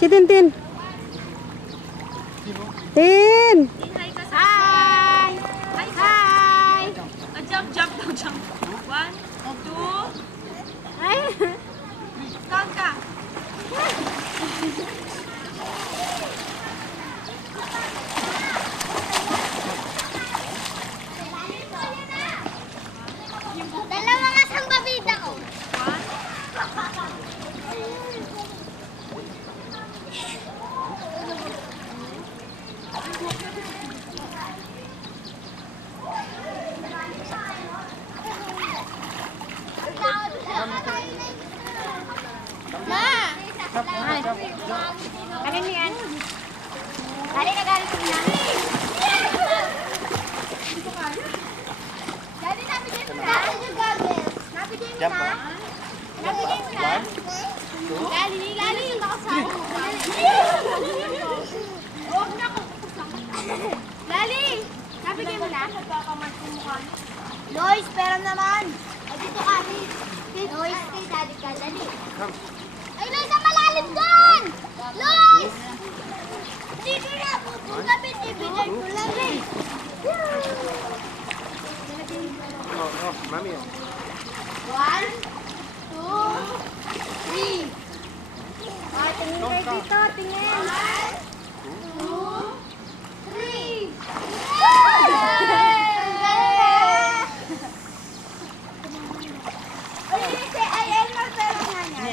Si Tintin. Tin! Hi! Hi! Jump, jump, jump. 1, 2. Ay! Count ka. Dalawa nga sa babida ko. Ano yan? Dali na galing ko na. Dali, nabigay mo na. Nabigay mo na. Nabigay mo na. Dali, dali. Dali. Nabigay mo na. Lois, pera naman. Ay, dito ka. Lois, kay daddy ka. Dali. Ay, Lois, ang malalim doon! Lois! Dito na, putong gabi, ibigay ko lang eh. Mami. 1, 2, 3. Ay, tingin kayo dito, tingin. 1, 2, 3. Ay, Elmer, pero nga niya.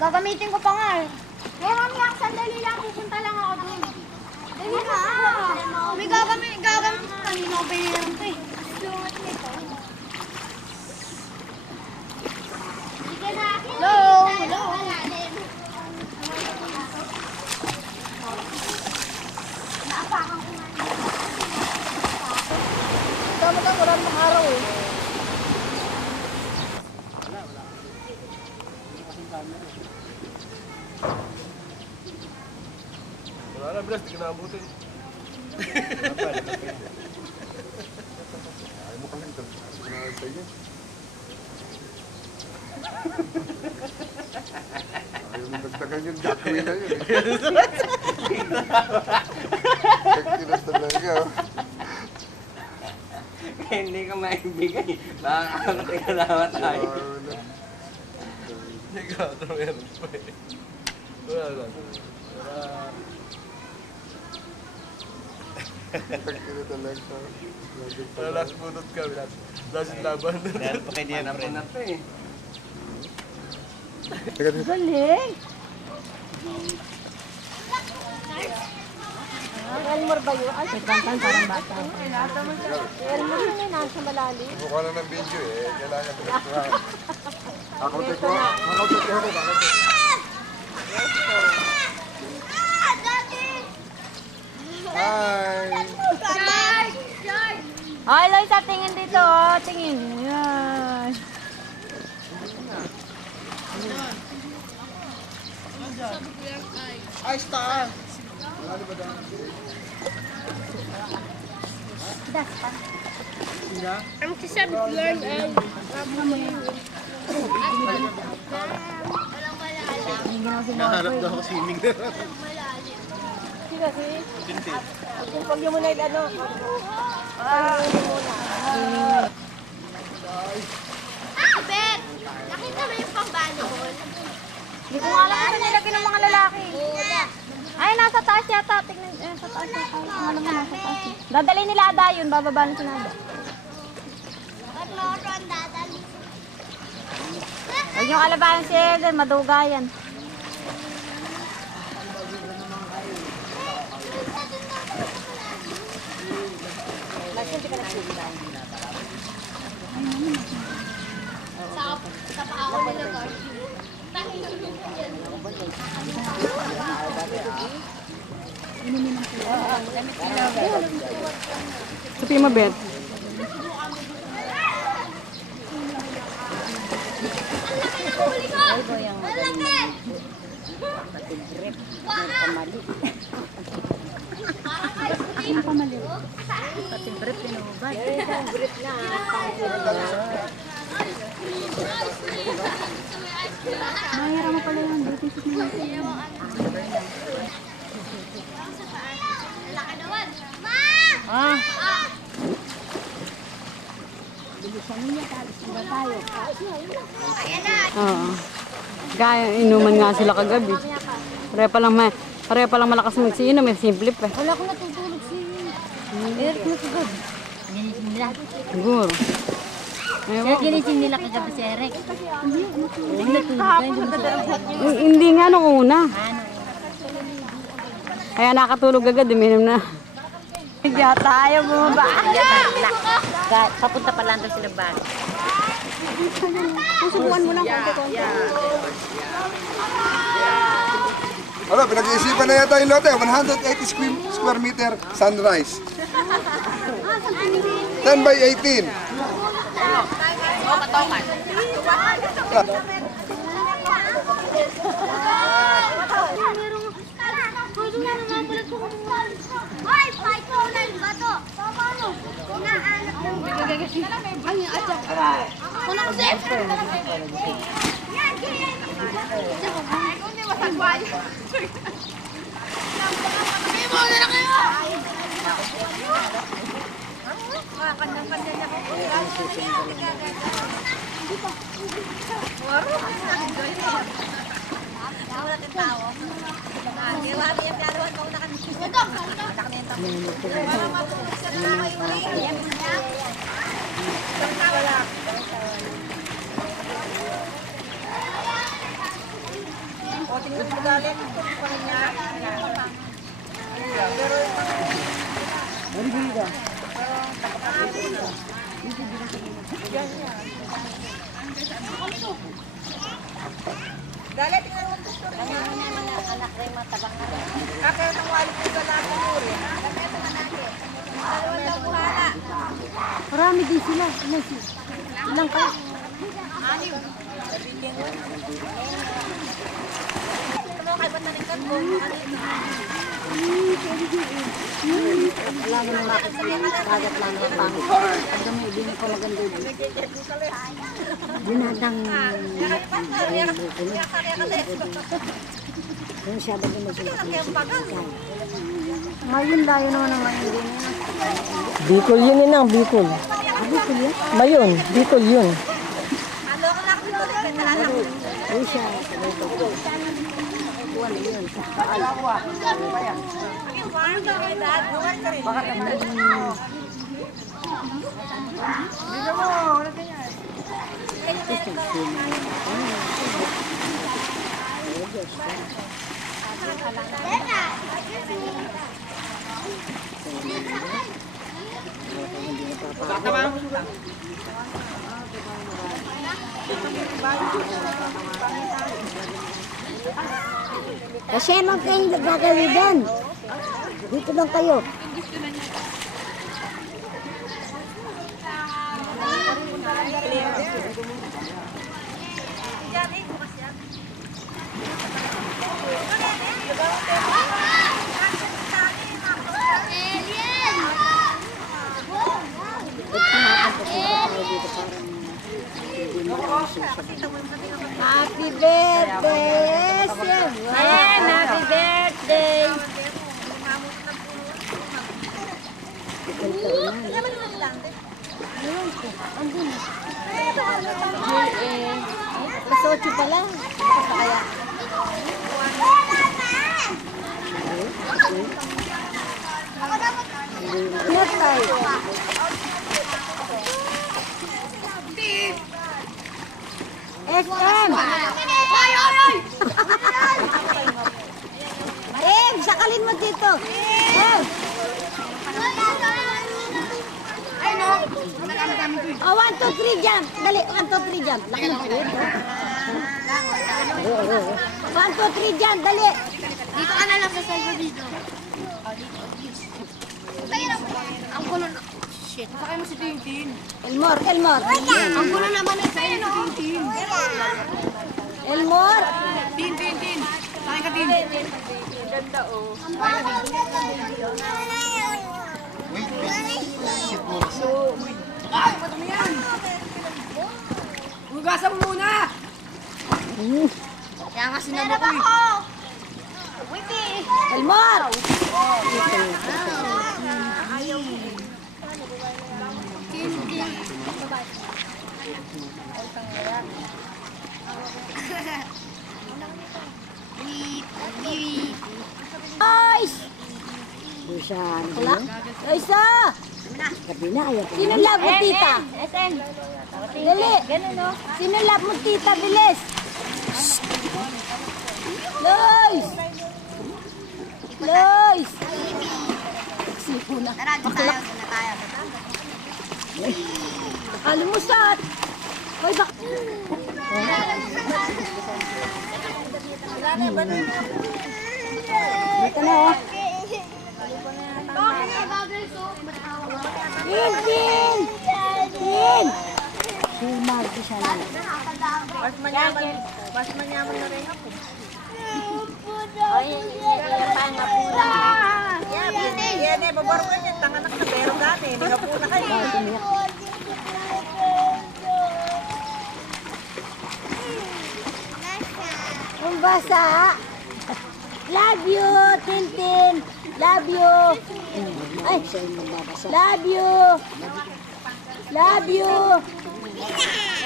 Gagamitin ko pa nga eh. Meron lang, sandali lang, pupunta lang ako doon. Dali na. May gagamit kanina ko pinilang ito eh. Lungat nito. Sige na. Hello? Hello? Naapakan ko nga. Tama ka, wala namang araw eh. Wala na, Blas, di ka naabutin. Ayaw mo kami ito. Sinawag tayo. Ayaw mo dagdagan yung Jackway na yun eh. Kilos talaga. Hindi ka maibigay. Baka tingalawa tayo. Hindi ka, meron pa eh. Wala lang. Tagkina talaga. Para last bunot ka, last laban. Dahil pa kayo niya na to eh. Teka, Galing! Elmer ba yun? Ay, sigbantan parang bata. Elmer yun eh, nasa malalim. mukha na ng video eh. Kailangan talaga. Kakautik ko. Kakautik ko ako. Kakautik. Hi! Ay, Loisa, tingin dito oh. Tingin. Yan. Ay, star! Ang kasabi ko yan ay Nahanap daw ako swimming na. Sige kasi. Pag yung muna yung ano. Bet! Nakita mo yung pambanol? Hindi ko nga alam kung saan nilagay ng mga lalaki. Ay, nasa taas yata. Tingnan, sa taas yata. Alam mo, nasa taas. Dadali nila Ada yun. Bababa na si Nada. Ba't moron dadali? Huwag yung alabahan si Eden. Madugayan. Sa paawan nila guard. Sabi mo, Bet. Huli ko! Ang laki! Parang ice cream. Pati brief din ako ba? Mahira mo pala yan. Ah. Oo. Kaya inuman nga sila kagabi. Pareha pa lang malakas magsiinom, may simple pa. Wala ko natutulog si Eric na kagabi. Ginising nila. Siguro. Kaya ginising nila kagabi si Eric. Hindi nga nung una. Kaya nakatulog agad, uminom na. Yata ayaw bumaba. Papunta pa lang daw sila ba? Susubukan mo lang konti-konti. Ano, pinag-iisipan na yata yung lote. 180 square meter sunrise. 10 by 18. Hoy, paiko na yung bato. Paano? Inaanak ng bato. Kuna ko sir. Yan, yan. Hindi masagway. Mo na lang kayo. Marami din sila. Ilang ka? Wala mo nang makikita. Kagat lang ng pangit. Ang dami, hindi ko maganda din. Dinadang... Kung siya ba din magsusunod? Ngayon tayo naman ang ngayon. Bicol yun yun ang Bicol. Bicol yan? Mayon, Bicol yun. Ay siya. Buwan yun. Kasi anong kayo gagawin dyan? Dito lang kayo. Happy birthday, Sir! Ayan, happy birthday. Mas 8 pa lang. Kaya. Natay. SM! Hoy, hoy, hoy! Sakalin mo dito. Ay, no! Oh, 1, 2, 3, jump. Dali, 1, 2, 3, jump. Laki ng puwit. 1, 2, 3, jump. Dali. Dito ka na lang sa side dito. Ang kulo na. Shit. Sakay mo si Tintin. Elmor, Elmor. Ang kulo naman ay sakay mo si Tintin. Elmor. Tin. Sakay ka, Tin. Ganda oh. Wait. Sit muna. Ay, madami yan. Hugasan mo muna. Kaya nga sinama ko eh. Elmar! Guys! Wala? Isa! Sino love mo, tita? SM. Dali! Sino love mo, tita? Bilis! Lois! Lois! Sipo na. Tara, dito tayo. Dito tayo. Alimusat! Hoy, bak... Dito na, oh. Tin! Tin! Humar ko siya na. Mas manyaman na rin ako. Ay, yung pangapura. Yan eh, babaro ka niyan, tanganak na pero gani, hindi nga po na kayo. Ang basa. Love you, Tintin. Love you. Ay, love you. Love you.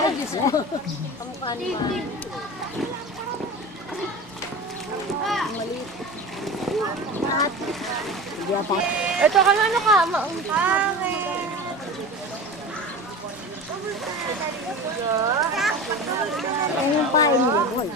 Ay, Diyos ko. Ito ka ano ka? Ano yung pain nila, boy?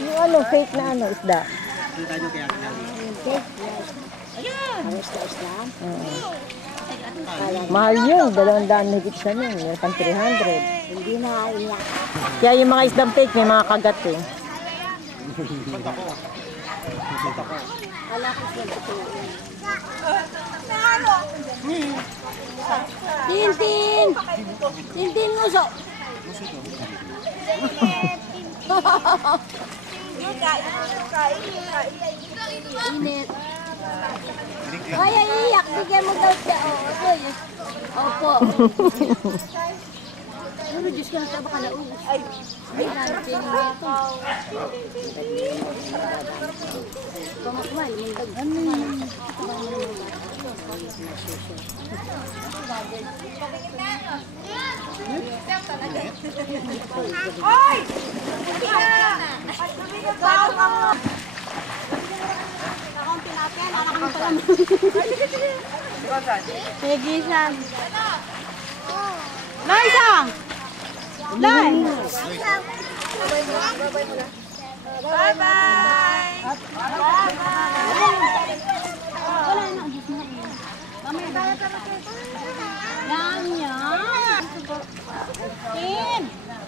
Yung ano, fake na ano, isda. Mahal yun, 200 higit siya nun. Meron pang 300. Hindi na iyak. Kaya yung mga isdang fake, may mga kagat eh. Tintin. Tintin nguso. Init. Kaya iyak, bigyan mo daw siya. Opo. Ano, Diyos ko, nasa baka naubos. Ay, natin ito. Pamakmal, may dagan na yun. Pegisan. Laisang! Lai! Yan yan. Tin!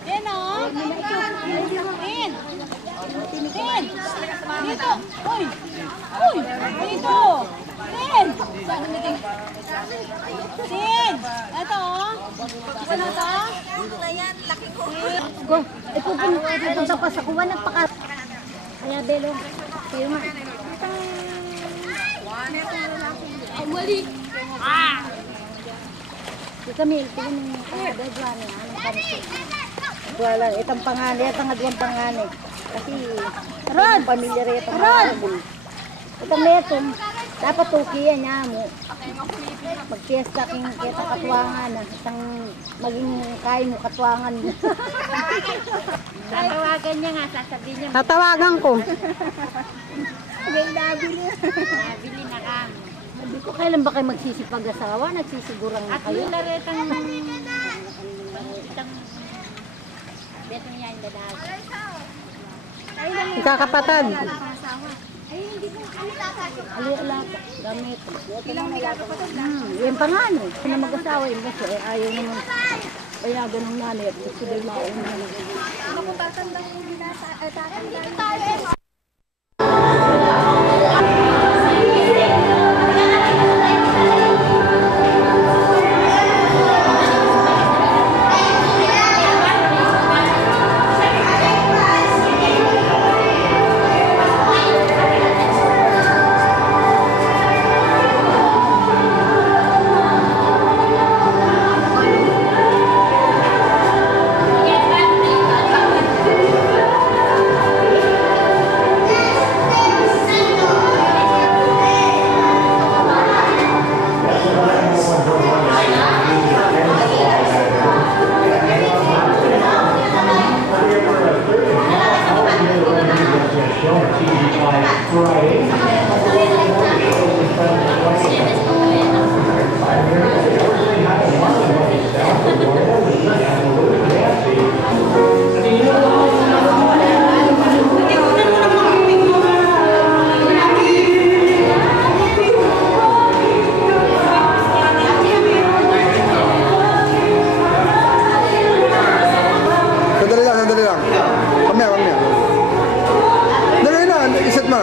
Tin o! Tin! Tin! Dito! Uy! Uy! Dito! Tin! Tin! Ito o! Isa na to? Ipupunta pa sa kuwan ng pakat. Kaya, Belo, kayo nga. Ang mali! Di kami, tingin ng kadadwan niya. Anong kanito? Wala, itang panganay, itang adwang panganay. Kasi, itong pamilya rin, itong panganay. Itong netong, dapat tukiyan niya mo. Mag-fiesta king kita katwangan, itang maging kain mo katwangan mo. Tatawagan niya nga, sasabihin niya. Tatawagan ko. Nabili na kami. Sabi ko, kailan ba kayo magsisipag-asawa? Nagsisigurang na kayo? At laretang betong yan, dadaan. Ikakapatag. Alila, gamit. Yan pa nga, no? Kung na mag-asawa, yun kasi ayaw naman payagan ng nanay at gusto daw laon na. Ano kung tatandang hindi na tatandang? Dali lang. Mamaya. Dali na, iset mo.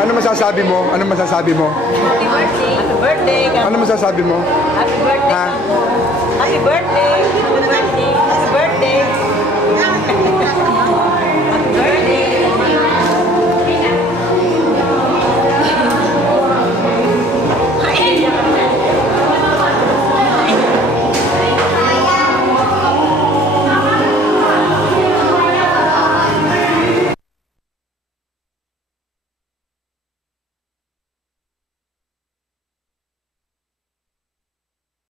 Ano masasabi mo? Ano masasabi mo? Happy birthday. Ano masasabi mo? Happy birthday. Ha? Happy birthday. Happy birthday. Happy birthday.